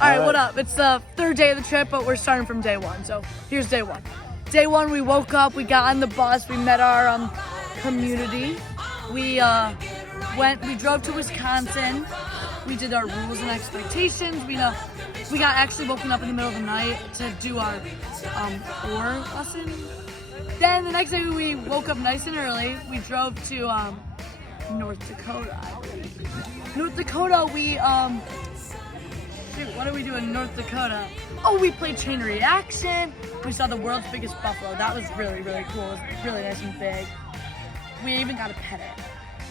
All right, what up? It's the third day of the trip, but we're starting from day one. So here's day one. Day one, we woke up, we got on the bus, we met our community. We drove to Wisconsin. We did our rules and expectations. We got actually woken up in the middle of the night to do our oar lesson. Then the next day we woke up nice and early. We drove to North Dakota, I believe. North Dakota, what did we do in North Dakota? Oh, we played chain reaction. We saw the world's biggest buffalo. That was really, really cool. It was really nice and big. We even got to pet it.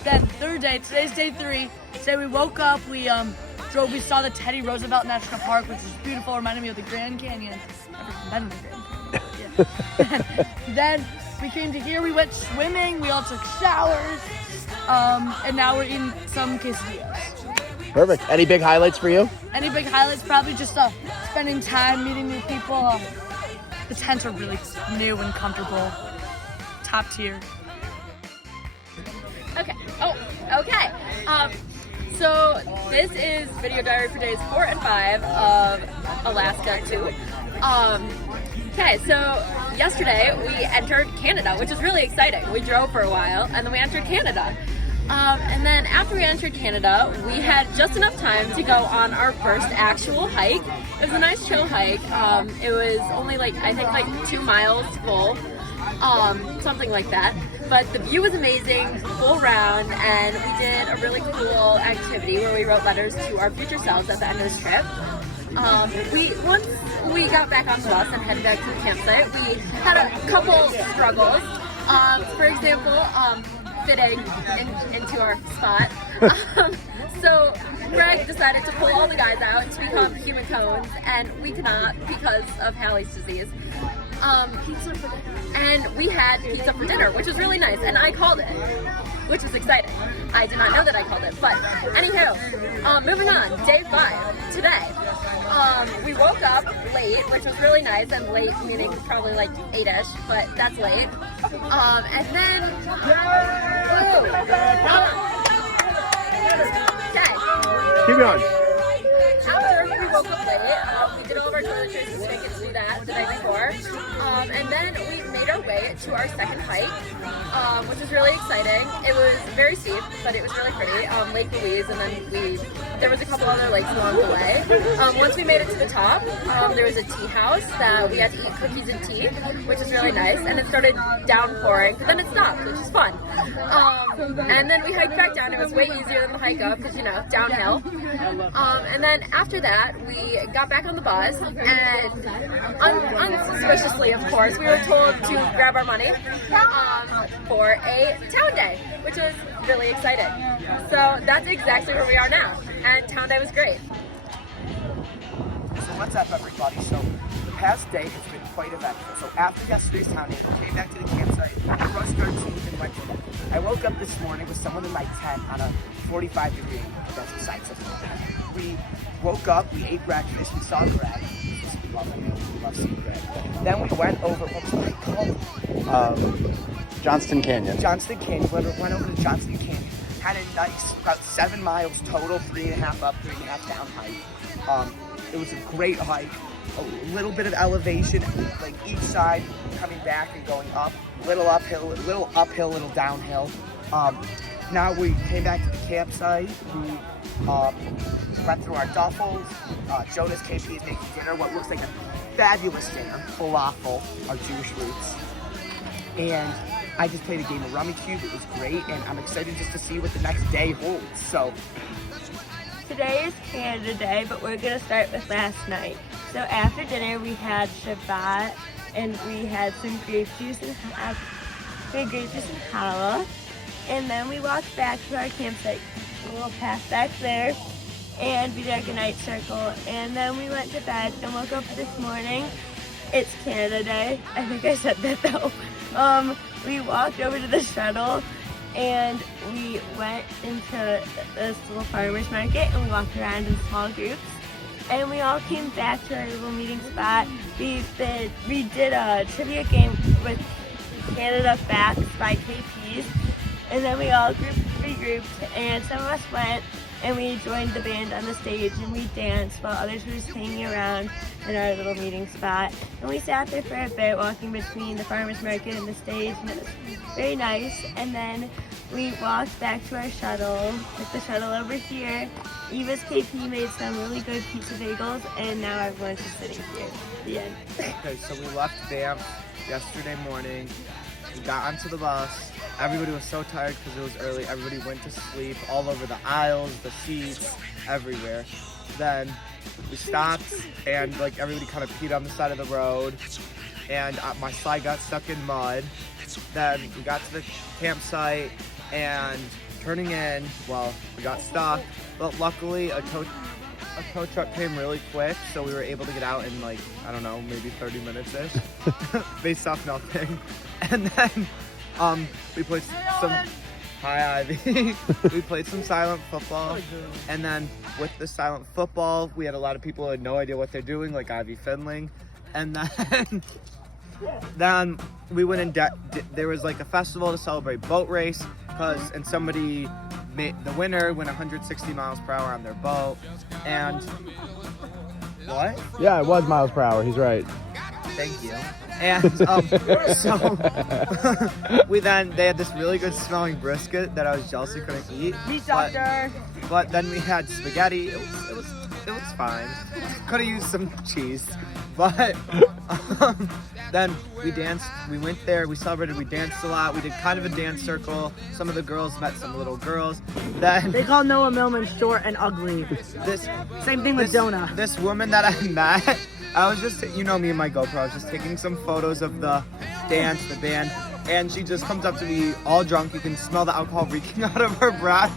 Then third day, today's day 3. Today we woke up, we drove, we saw the Teddy Roosevelt National Park, which is beautiful, reminded me of the Grand Canyon. Never been to the Grand Canyon, but yeah. Then we came to here, we went swimming, we all took showers, and now we're eating some quesadillas. Perfect. Any big highlights for you? Any big highlights? Probably just spending time, meeting new people. The tents are really new and comfortable. Top tier. Okay. Oh, okay. So this is video diary for days 4 and 5 of Alaska 2. Okay, so yesterday we entered Canada, which is really exciting. We drove for a while and then we entered Canada. And then after we entered Canada, we had just enough time to go on our first actual hike. It was a nice chill hike. It was only I think 2 miles full, something like that. But the view was amazing, full round, and we did a really cool activity where we wrote letters to our future selves at the end of this trip. Once we got back on the bus and headed back to the campsite, we had a couple struggles. For example, fitting into our spot. So Greg decided to pull all the guys out to become human cones, and we could not because of Hallie's disease. And we had pizza for dinner, which was really nice, and I called it, which is exciting. I did not know that I called it, but anywho, moving on, day 5, today. We woke up late, which was really nice, and late meaning probably 8-ish, but that's late. And then, okay. Keep going. After we woke up late, we did all of our toiletries because we didn't get to do that the night before. And then we made our way to our second hike, which was really exciting. It was very steep, but it was really pretty. Lake Louise, and then there was a couple other lakes along the way. Once we made it to the top, there was a tea house that we had to eat cookies and tea, which is really nice. And it started downpouring, but then it stopped, which is fun. And then we hiked back down. It was way easier than the hike up because, downhill. And then after that, we got back on the bus, and unsuspiciously, of course, we were told to grab our money for a town day, which was really exciting. So that's exactly where we are now, and town day was great. So what's up, everybody? So the past day has been quite eventful. So after yesterday's town day, we came back to the campsite, brushed our teeth, and went to bed. I woke up this morning with someone in my tent on a 45-degree desert side system. We woke up, we ate breakfast, we saw Greg. We love seeing Greg. Then we went over, what was the hike called? Johnston Canyon. Johnston Canyon. Went over to Johnston Canyon. Had a nice, about 7 miles total, 3.5 up, 3.5 down hike. It was a great hike. A little bit of elevation, each side coming back and going up. Little uphill, little downhill. Now we came back to the campsite. We went through our duffels. Jonas KP is making dinner, what looks like a fabulous dinner. Falafel, our Jewish roots. And I just played a game of Rummy Cube. It was great, and I'm excited just to see what the next day holds. So today is Canada Day, but we're gonna start with last night. So after dinner, we had Shabbat, and we had some grape juice and challah. And then we walked back to our campsite, a little path back there, and we did our goodnight circle. And then we went to bed and woke up this morning. It's Canada Day. I think I said that though. We walked over to the shuttle, and we went into this little farmer's market, and we walked around in small groups. And we all came back to our little meeting spot. We did a trivia game with Canada Facts by KPs. And then we all regrouped, and some of us went and we joined the band on the stage and we danced while others were just hanging around in our little meeting spot. And we sat there for a bit walking between the farmer's market and the stage, and it was very nice. And then we walked back to our shuttle, took the shuttle over here. Eva's KP made some really good pizza bagels, and now everyone's just sitting here. The end. Okay, so we left Banff yesterday morning. We got onto the bus. Everybody was so tired because it was early. Everybody went to sleep all over the aisles, the seats, everywhere. Then we stopped and like everybody kind of peed on the side of the road, and my slide got stuck in mud. Then we got to the campsite and turning in, well, we got stuck, but luckily a tow truck came really quick, so we were able to get out in like, I don't know, maybe 30 minutes-ish, based off nothing. And then we played some, hi Ivy, we played some silent football, and then with the silent football, we had a lot of people who had no idea what they're doing, like Ivy Finling, and then we went in, there was like a festival to celebrate boat race, and somebody made, the winner went 160 miles per hour on their boat, and what? Yeah, it was miles per hour. He's right. Thank you. And so they had this really good smelling brisket that I was jealous I couldn't eat. But then we had spaghetti. It was fine. Could have used some cheese. But then we danced, we went there, we celebrated, we danced a lot. We did kind of a dance circle. Some of the girls met some little girls. Then They call Noah Millman short and ugly. Same thing with Jonah. This woman that I met, I was just, you know me and my GoPro, I was just taking some photos of the dance, the band, and she just comes up to me all drunk. You can smell the alcohol reeking out of her breath,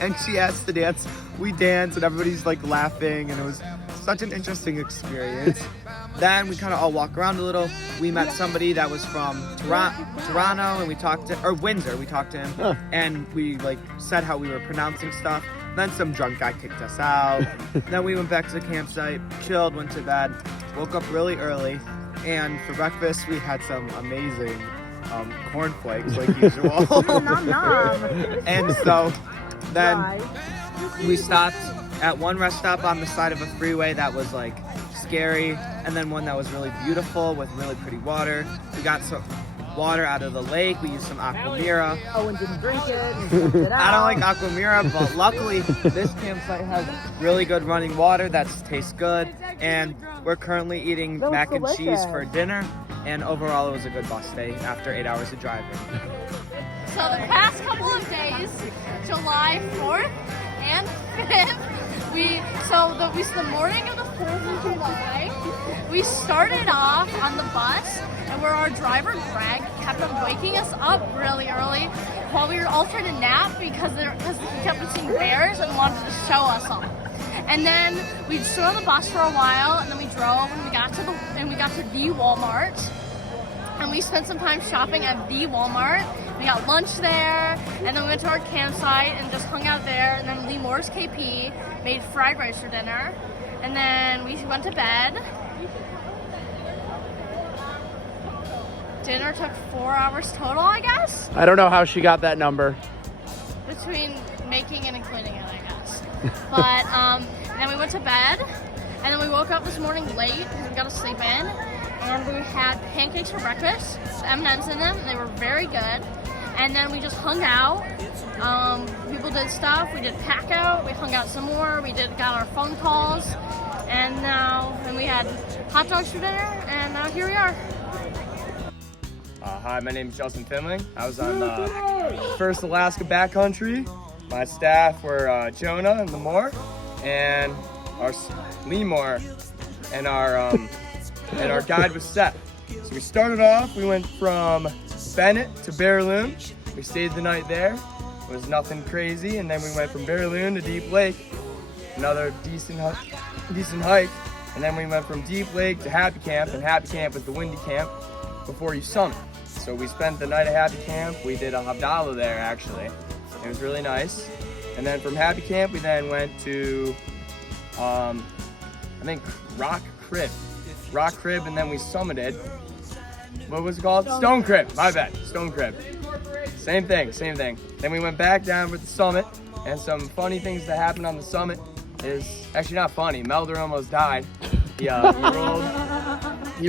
and she asked to dance. We danced, and everybody's like laughing, and it was such an interesting experience. Then we kind of all walk around a little. We met somebody that was from Toronto, and we talked to, or Windsor, we talked to him, and we like said how we were pronouncing stuff. Then some drunk guy kicked us out. Then we went back to the campsite, chilled, went to bed, woke up really early, and for breakfast we had some amazing cornflakes like usual. Nom nom. And so then we stopped at one rest stop on the side of a freeway that was like scary, and then one that was really beautiful with really pretty water. We got some water out of the lake. We used some Aqua Mira. Owen didn't drink it. I don't like Aqua Mira, but luckily this campsite has really good running water that tastes good, and we're currently eating mac and cheese for dinner, and overall it was a good bus day after 8 hours of driving. So the past couple of days, July 4th and 5th, the morning of the 4th of July, we started off on the bus, and where our driver Greg kept on waking us up really early while we were all trying to nap because he kept seeing bears and wanted to show us them. And then we stood on the bus for a while, and then we drove, and we got to the Walmart, and we spent some time shopping at the Walmart. We got lunch there, and then we went to our campsite and just hung out there. And then Lee Moore's KP made fried rice for dinner, and then we went to bed. Dinner took 4 hours total, I guess, I don't know how she got that number. between making and including it, I guess. But and then we went to bed, and then we woke up this morning late because we got to sleep in, and we had pancakes for breakfast, with M&Ms in them, and they were very good. And then we just hung out. People did stuff. We did pack out. We hung out some more. Got our phone calls, and we had hot dogs for dinner, and now here we are. Hi, my name is Justin Finling. I was on the first Alaska backcountry. My staff were JOHRnal and Moore, and our Lee Moore, and our guide was Seth. So we started off. We went from Bennett to Bear Loon. We stayed the night there. It was nothing crazy, and then we went from Bear Loon to Deep Lake, another decent hike, and then we went from Deep Lake to Happy Camp, and Happy Camp was the windy camp before you summit. So we spent the night at Happy Camp. We did a Havdalah there, actually. It was really nice. And then from Happy Camp, we then went to, I think, Rock Crib, and then we summited. What was it called? Stone Crib, my bad, Stone Crib. Same thing. Then we went back down with the summit, And some funny things that happened on the summit is actually not funny. Melder almost died. He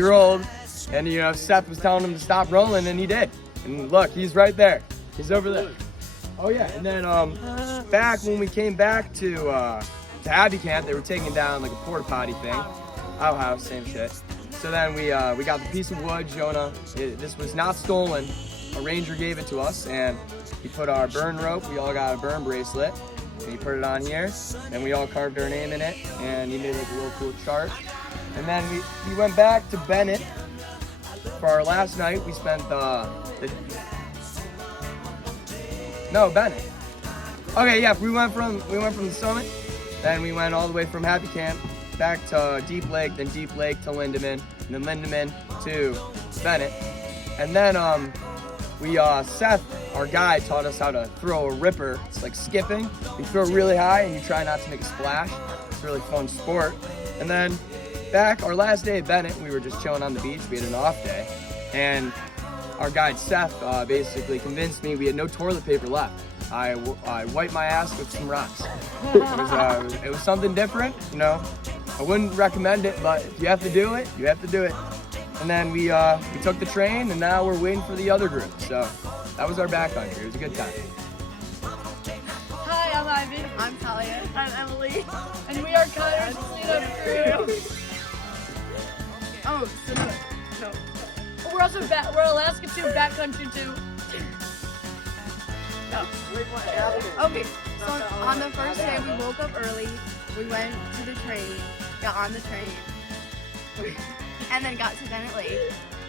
rolled, and you know Seth was telling him to stop rolling, and he did. And look, he's right there. He's over there. Oh yeah, and then back when we came back to Abbey Camp, they were taking down like a porta potty thing. Outhouse, same shit. So then we got the piece of wood. JOHRnal, this was not stolen. A ranger gave it to us, and he put our burn rope. We all got a burn bracelet, and he put it on here. And we all carved our name in it, and he made like a real cool chart. And then we went back to Bennett for our last night. We spent Bennett. Okay, yeah, we went from the summit, then we went all the way from Happy Camp back to Deep Lake, then Deep Lake to Lindeman, and then Lindeman to Bennett. And then Seth, our guide, taught us how to throw a ripper. It's like skipping. You throw it really high and you try not to make a splash. It's a really fun sport. And then back our last day at Bennett, we were just chilling on the beach. We had an off day, and our guide Seth basically convinced me we had no toilet paper left. I wiped my ass with some rocks. It was something different, you know. I wouldn't recommend it, but if you have to do it, you have to do it. And then we took the train, and now we're waiting for the other group. So that was our backcountry. It was a good time. Hi, I'm Ivy. I'm Talia. I'm Emily. And we are Kyler's cleanup crew. Oh, so no. We're also we're Alaska 2, backcountry 2. Okay, so on the first day we woke up early, we went to the train, got on the train, and then got to Bennett Lake,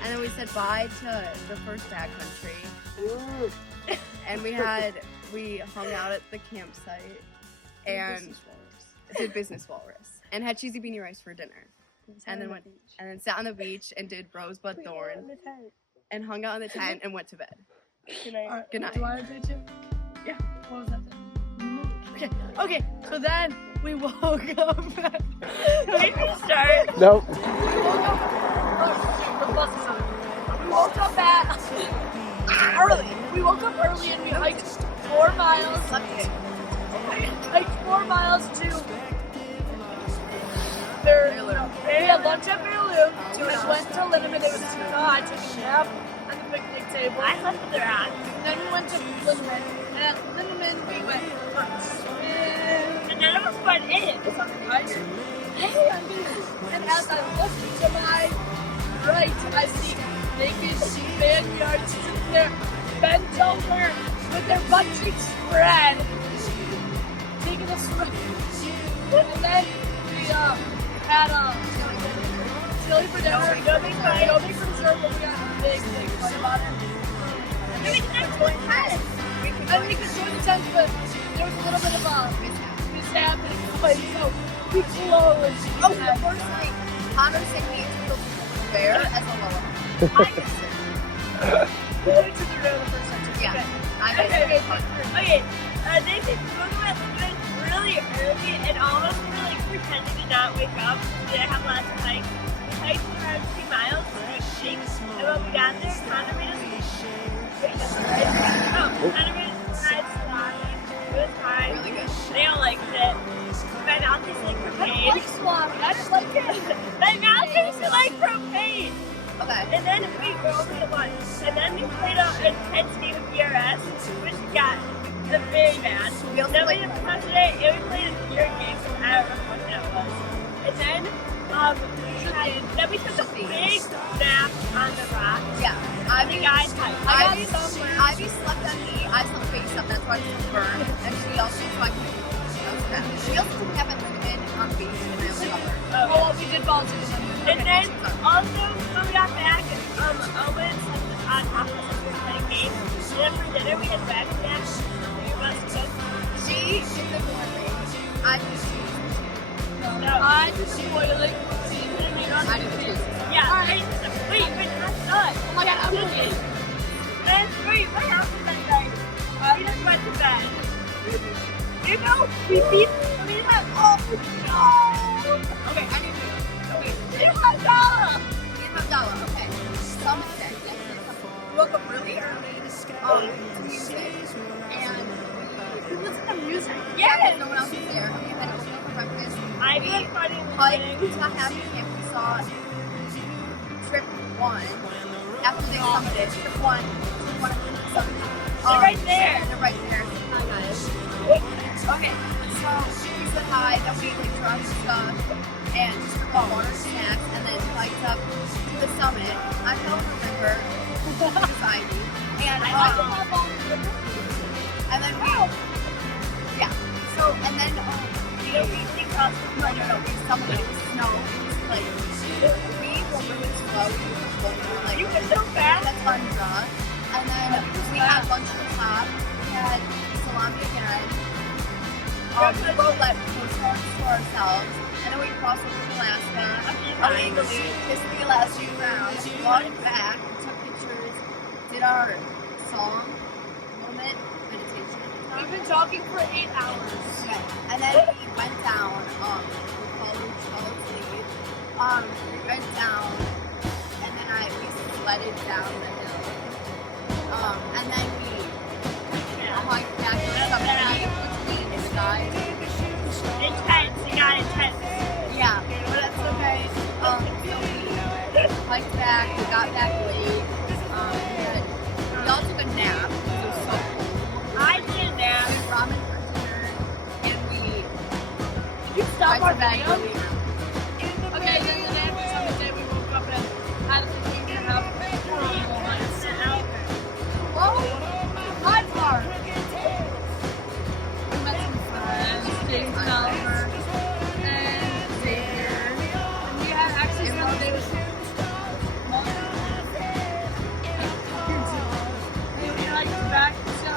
and then we said bye to the first backcountry, and we hung out at the campsite, and did Business Walrus, and had cheesy beanie rice for dinner, and then sat on the beach and did Rosebud Thorn, and hung out in the tent and went to bed. Good night. Good night. Do you want to do it too? Yeah. What was that thing? Okay, so then we woke up. We can start. Nope. We woke up early. We woke up early and we hiked 4 miles. Hiked 4 miles to we had lunch at Bearloo. We went to Lindeman. It was tuna. I took a nap on the picnic table. I slept with their ass. Then we went to Lindeman. And at Lindeman we went first. And none of us went in. And as I looked to my right, I see naked Spaniards sitting there, bent over with their butt cheeks spread, taking a swim. And then we had chili for dinner. No big for dessert, but we got a big fight about it. And then we didn't join the tent. I think we could join the tent, but there was a little bit of a mishap and fight, so we closed. Oh, the first night, Connor said he took bear as a lower. We went to the room the first time. Yeah. Okay. They said we went really early and all of us were like pretending to not wake up. We didn't have lots of hikes. We hiked around 2 miles and when we got there, Connor made us ride salami. It was fine. Really good. They all liked it. My mouth tastes like I propane. like salami. I didn't like it. My mouth tasted like propane. Okay. And then we rolled at lunch. And then we played an intense game of ERS, which got very bad. Then we did President, and we played a beer game. I don't remember what that was. And then we took a big nap on the rock. Yeah. The guys had Ivy slept on me. I slept face up. That's why I was burned. And she also so I could She also took a nap at Lindeman on the beach, and I was covered. Oh, we did volunteer. And then also when we got back, Owen slept on top of us and we were playing games. And then for dinner we had rabbit snacks. She did the boiling. I did the cheese. I did the boiling. I did the cheese. Yeah. Right. Wait, that's not. Oh my god, I'm looking. And wait, what else was that night? We just went to bed. You know, we had, oh no! Okay, I need to know. Okay. Hamdallah! Okay. Summit day. Yes. We woke up really early to music, and we listened the music. Yeah, no one else was there. We had oatmeal for breakfast. I We feel funny. hiked to Happy Camp. We saw trip 1 after they summited. Trip 1. Trip 1 after they summited. They're right there. They're right there. Hi guys. Okay, so we said hi, then we like dropped stuff and just got water and snacks, and then hiked up to the summit. I fell in the river beside me, and then we, yeah. So and then we summited with snow. Like we were really slow. Like You were so fast. the tundra, and then we had lunch at the top. We had salami again. We wrote like postcards to ourselves, and then we crossed over to Alaska. Illegally kissed the Alaskan ground. Walked back, took pictures, did our song moment meditation. We've been talking for 8 hours. Okay. And then we went down. We followed Charles' lead. We went down, and then we sledded down the hill. And then we hiked back to the summit between the sky. Intense. You got intense. Yeah, but that's okay. So we hiked back. We got back late. We all took a nap. It was so cold. I did We that. had ramen for dinner, and we You stop our went to bed video. really early. Okay, then the day after summit day, we woke up and had a thing to have horrible nights. Whoa! Hi, Mark! We met some friends, James Oliver, and Xavier. And we had actually one day was and we hiked back to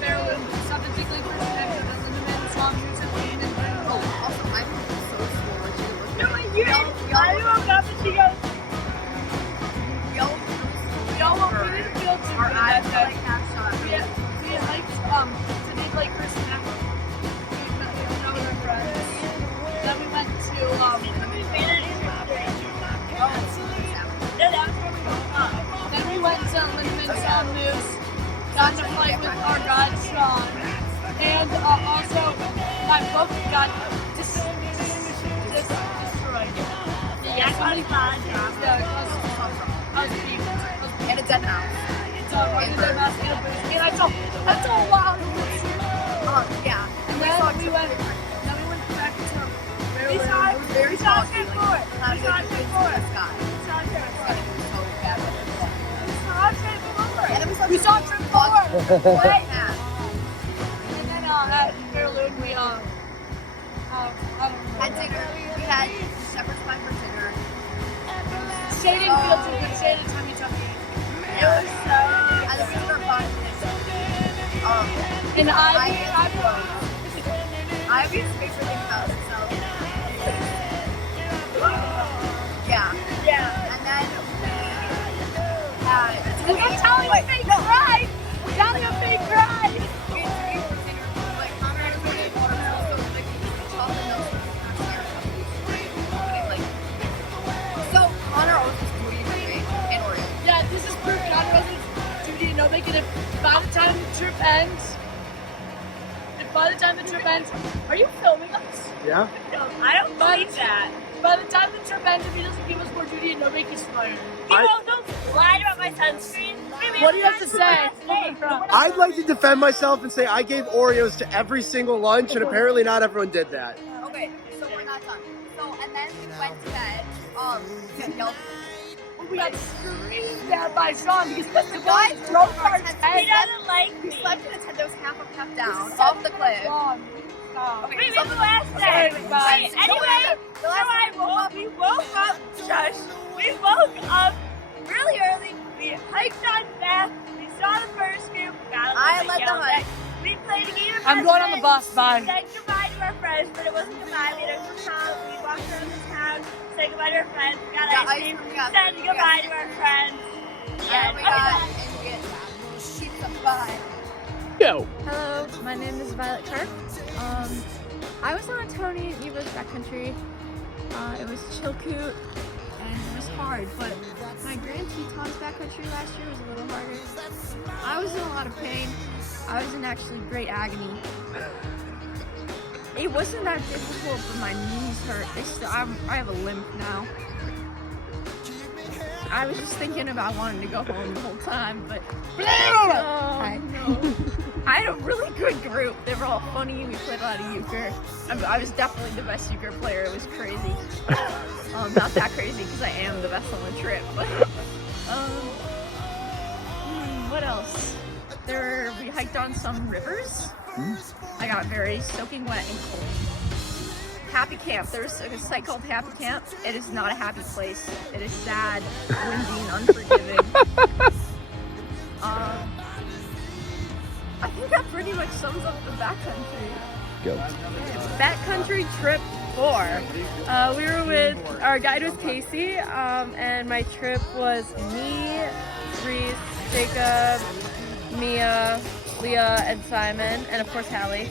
Fairwood, something particularly for the Lindemann song, music, and Also, my mom was so sore. She looked No, at me. you I woke up and she goes, we all went to the field trip. Our eyes were like half shut. We hiked to Big Lake First and after we met with our friends. Then we went to we made it into Oh, No, that was where we woke up. then we went to Lindemann Sound Moose, got to fight with our guide Sean, and also my book got destroyed. Yeah, I was fine. I was beat. and a dead mouse. And I saw a lot of Yeah. And then we went back to We saw It was very we saw foggy, it like, before. not We good saw to it see before. the sky. We saw it before. It was so bad. We saw it before. And it was like We saw Trip 4. Right. And then at Fairloon we At dinner, we had shepherd's pie for dinner. shading fields with the shaded tummy tummy. It was so. And then we did our fun. And Ivy's favorite thing about herself. Yeah. Yeah. And then we had. I'm telling you, fake cry. I'm telling you, fake cry. We had to eat for dinner. Like, Connor had a really watermelon, so like, chocolate milk. So, Connor always just doing and Oreo. Yeah, this is proof that I'm Rose's duty and no bacon. If by the time the trip ends, are you filming us? Yeah? No, I don't believe that. By the time the trip ends, if he doesn't give us more duty and no bacon, he's fired. People don't lie about my sunscreen. What do you have to say? I'd like to defend myself and say I gave Oreos to every single lunch, and apparently not everyone did that. Okay, so we're not done. So, and then we went to bed. We got screamed at by Sean because the guy broke our tent. He doesn't like We me. slept in a tent that was half a cup down, off the cliff. Wait, wait, the last day. Wait, anyway, The last time we woke up, shush. We woke up really early. We hiked on Banff. We saw the first group. Got a little I bit led the yelled hike. at. We played a game of I'm going on the president. bus. Bye. We said goodbye to our friends, but it wasn't goodbye. We had some town. We walked around the town, said goodbye to our friends. We got ice cream. Said goodbye to our friends. And we got pizza pie. Yo. Hello, my name is Violet Karp. I was on Tony and Eva's backcountry. It was Chilkoot and it was hard, but my Grand Tetons backcountry last year was a little harder. I was in a lot of pain. I was in actually great agony. It wasn't that difficult, but my knees hurt. I have a limp now. I was just thinking about wanting to go home the whole time, but oh, no. I had a really good group. They were all funny. We played a lot of euchre. I was definitely the best euchre player. It was crazy. Not that crazy because I am the best on the trip. But what else? We hiked on some rivers. I got very soaking wet and cold. Happy Camp. There's a site called Happy Camp. It is not a happy place. It is sad, windy, and unforgiving. I think that pretty much sums up the backcountry. Go. Backcountry trip 4. We were with, our guide was Casey, and my trip was me, Reese, Jacob, Mia, Leah, and Simon, and of course Hallie.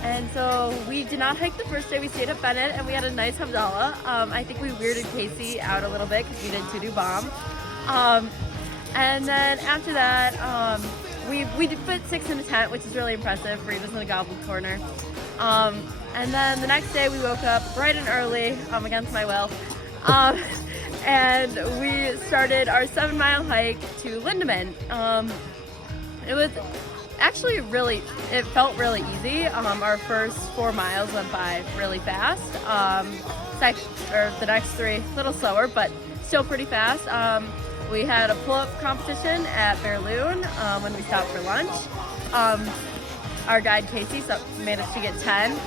And so we did not hike the first day. We stayed at Bennett and we had a nice Havdalah. I think we weirded Casey out a little bit because we did to-do bomb. And then after that, we did fit 6 in a tent, which is really impressive for even in the Goblin Corner. And then the next day we woke up bright and early, against my will. And we started our 7-mile hike to Lindeman. It was actually it felt really easy. Our first 4 miles went by really fast. The next 3 a little slower, but still pretty fast. We had a pull-up competition at Bear Loon when we stopped for lunch. Our guide Casey managed to get 10.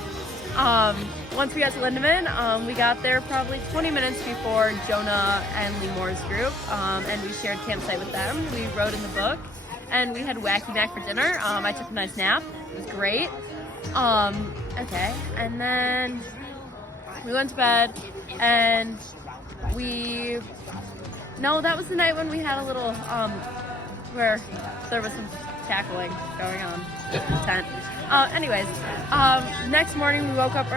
Once we got to Lindeman, we got there probably 20 minutes before Jonah and Lee Moore's group, and we shared campsite with them. We wrote in the book, and we had Wacky Mac for dinner. I took a nice nap. It was great. Okay, and then we went to bed, and that was the night when we had a little, where there was some tackling going on in the tent. Anyways, next morning we woke up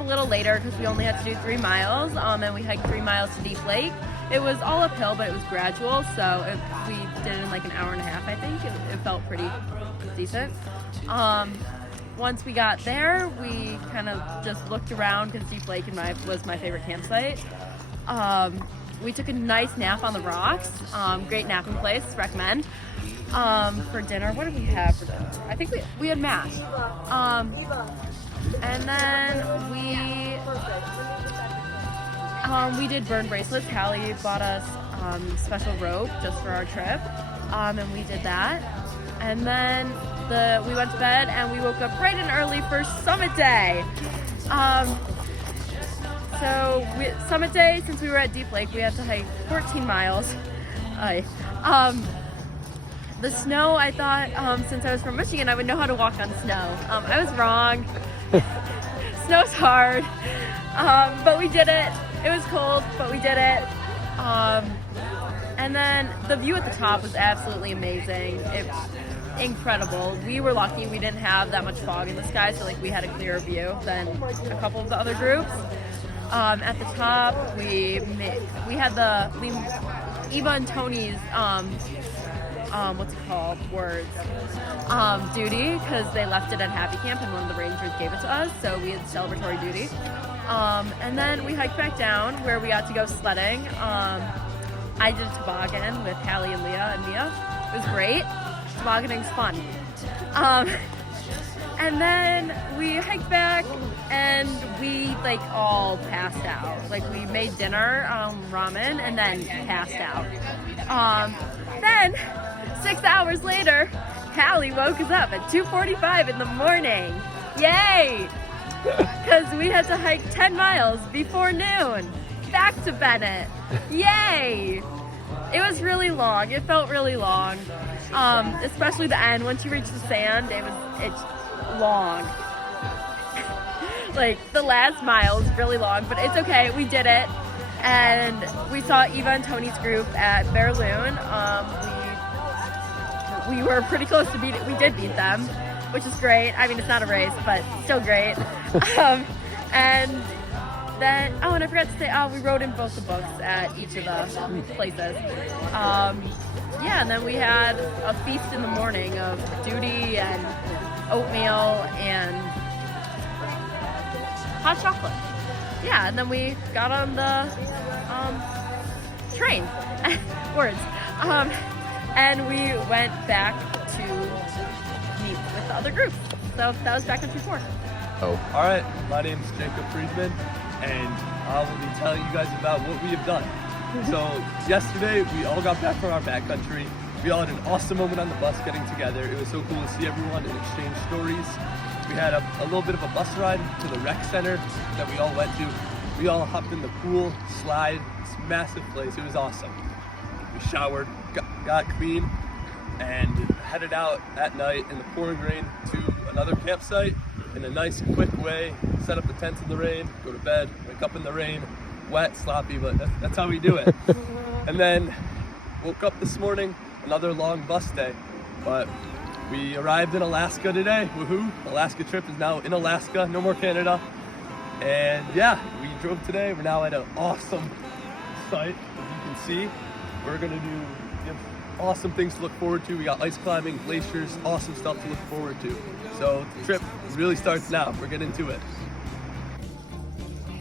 a little later because we only had to do 3 miles, and we hiked 3 miles to Deep Lake. It was all uphill, but it was gradual, so we did it in like an hour and a half, I think. It felt pretty decent. Once we got there, we kind of just looked around because Deep Lake was my favorite campsite. We took a nice nap on the rocks. Great napping place, recommend. For dinner, what did we have for dinner? I think we had mash. And then we did burn bracelets. Hallie bought us special rope just for our trip, and we did that. And then we went to bed and we woke up bright and early for summit day. Summit day, since we were at Deep Lake, we had to hike 14 miles. The snow, I thought, since I was from Michigan, I would know how to walk on snow. I was wrong. Snow's hard, but we did it. It was cold, but we did it. And then the view at the top was absolutely amazing. It's incredible. We were lucky we didn't have that much fog in the sky, so we had a clearer view than a couple of the other groups. At the top, we had the Eva and Tony's duty, because they left it at Happy Camp and one of the rangers gave it to us, so we had celebratory duty. And then we hiked back down where we got to go sledding. I did a toboggan with Hallie and Leah and Mia. It was great. Tobogganing's fun. And then we hiked back and we all passed out. We made dinner, ramen, and then passed out. Then 6 hours later, Hallie woke us up at 2:45 in the morning. Yay! Because we had to hike 10 miles before noon. Back to Bennett. Yay! It was really long. It felt really long. Especially the end. Once you reach the sand, it's long. The last mile is really long, but it's okay. We did it. And we saw Eva and Tony's group at Bear Loon. We were pretty close to beat it. We did beat them, which is great. I mean, it's not a race, but still great. And then, and I forgot to say, we wrote in both the books at each of the places. yeah, and then we had a feast in the morning of duty and oatmeal and hot chocolate. Yeah, and then we got on the train. Words. And we went back to meet with the other group. So that was backcountry 4. All right, my name is Jacob Friedman, and I will be telling you guys about what we have done. So yesterday, we all got back from our backcountry. We all had an awesome moment on the bus getting together. It was so cool to see everyone and exchange stories. We had a little bit of a bus ride to the rec center that we all went to. We all hopped in the pool, slide, this massive place. It was awesome. We showered, got clean, and headed out at night in the pouring rain to another campsite in a nice, quick way. Set up the tents in the rain, go to bed, wake up in the rain, wet, sloppy, but that's how we do it. And then woke up this morning, another long bus day, but we arrived in Alaska today. Woohoo! Alaska trip is now in Alaska, no more Canada. And yeah, we drove today. We're now at an awesome site, as you can see. We're gonna do awesome things to look forward to. We got ice climbing, glaciers, awesome stuff to look forward to. So the trip really starts now. We're getting into it.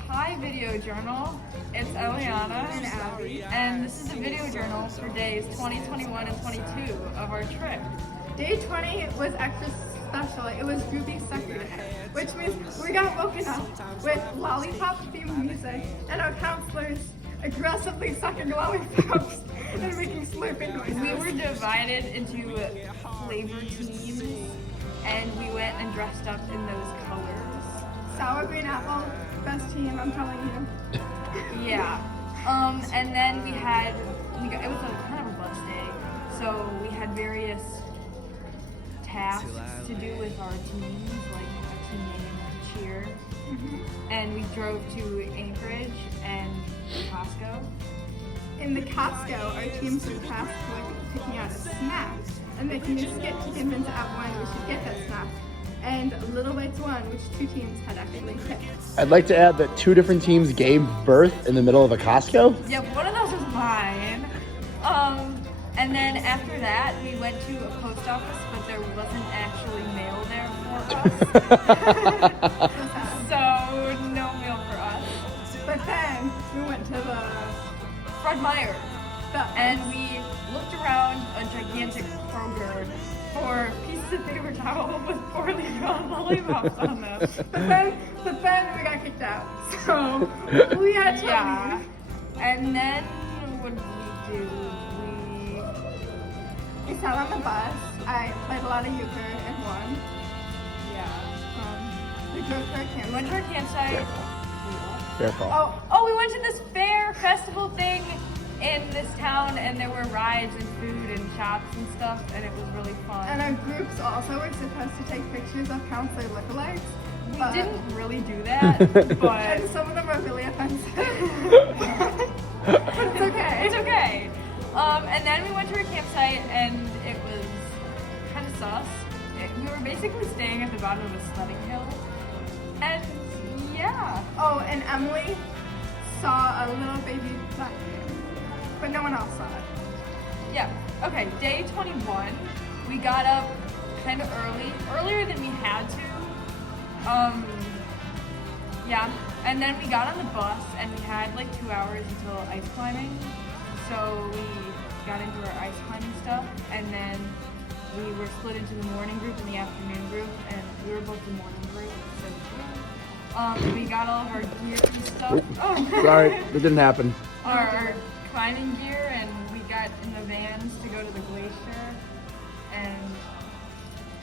Hi, Video Journal. It's Eliana and Abby, and this is a video journal for days 20, 21, and 22 of our trip. Day 20 was extra special. It was groupie sucker day, which means we got woken up with lollipop-themed music and our counselors aggressively sucking lollipops and making slurping noises. We were divided into flavor teams, and we went and dressed up in those colors. Sour green apple, best team, I'm telling you. Yeah. And then it was a kind of a bus day, so we had various tasks to do with our teams, like a team name, cheer. And we drove to Anchorage and Costco. In the Costco, our teams were tasked with picking out a snack and making a skit to convince everyone we should get that snack. And little bites won, which 2 teams had actually picked. I'd like to add that 2 different teams gave birth in the middle of a Costco. Yeah, one of those was mine. And then after that, we went to a post office, but there wasn't actually mail there for us. So no mail for us. But then we went to the Fred Meyer, and we looked around a gigantic Kroger for pieces of paper towel with poorly drawn lollipops on them. But then we got kicked out. So we had to leave. And then what did we do? We sat on the bus. I played a lot of euchre and won. Yeah. We drove to our campsite. We went to our campsite. Fair call. Oh, we went to this fair festival thing in this town, and there were rides and food and shops and stuff, and it was really fun. And our groups also were supposed to take pictures of counselor lookalikes. We didn't really do that, but and some of them are really offensive. But it's okay. It's okay. And then we went to our campsite, and it was kind of sus. We were basically staying at the bottom of a sledding hill, and yeah. Oh, and Emily saw a little baby black bear, but no one else saw it. Yeah. Okay, day 21, we got up kind of earlier than we had to. Yeah, and then we got on the bus, and we had like 2 hours until ice climbing. So we got into our ice climbing stuff, and then we were split into the morning group and the afternoon group, and we were both the morning group. So we got all of our gear and stuff. Sorry, that didn't happen. Our climbing gear, and we got in the vans to go to the glacier, and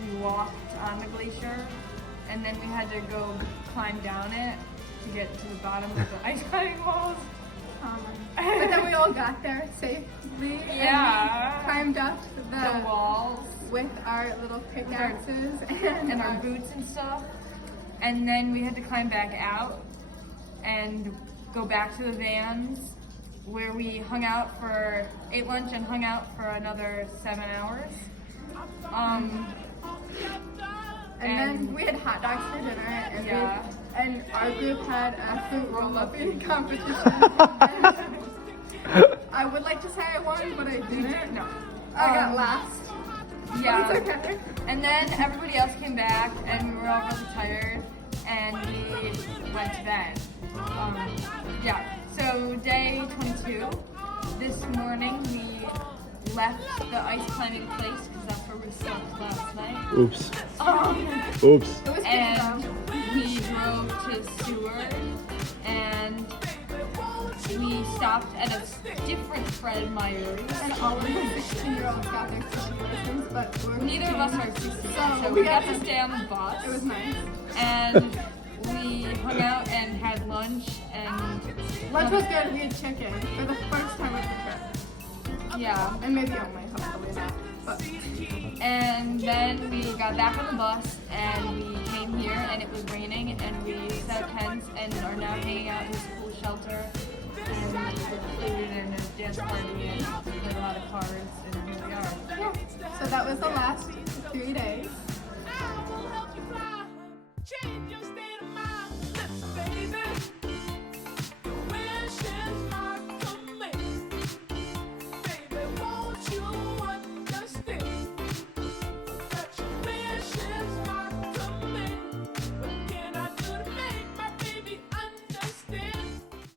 we walked on the glacier, and then we had to go climb down it to get to the bottom of the ice climbing walls. But then we all got there safely. Yeah. And we climbed up The walls with our little pickaxes and our boots and stuff. And then we had to climb back out and go back to the vans where we ate lunch and hung out for another 7 hours. And then we had hot dogs for dinner, and our group had a fruit roll-up eating competition. I would like to say I won, but I didn't. No. I got last. Yeah. But it's okay. And then everybody else came back, and we were all really tired, and we went to bed. Yeah. So day 22. This morning we left the ice climbing place because that's where we slept last night. Oops. Oops. It was And we drove to Seward, and we stopped at a different Fred Meyer's. And all of the 16-year-olds got their swimming license, but Neither of us are 16, So so we we got got to stay on the bus. It was nice. And we hung out and had lunch, and Lunch was good. We had chicken for the first time of the trip. yeah. And maybe only, hopefully not. But And then we got back on the bus, and we came here, and it was raining, and we set up tents and are now hanging out in the school shelter. And we're food and a dance party and we played a lot of cards, and here we are. yeah. So that was the last 3 days.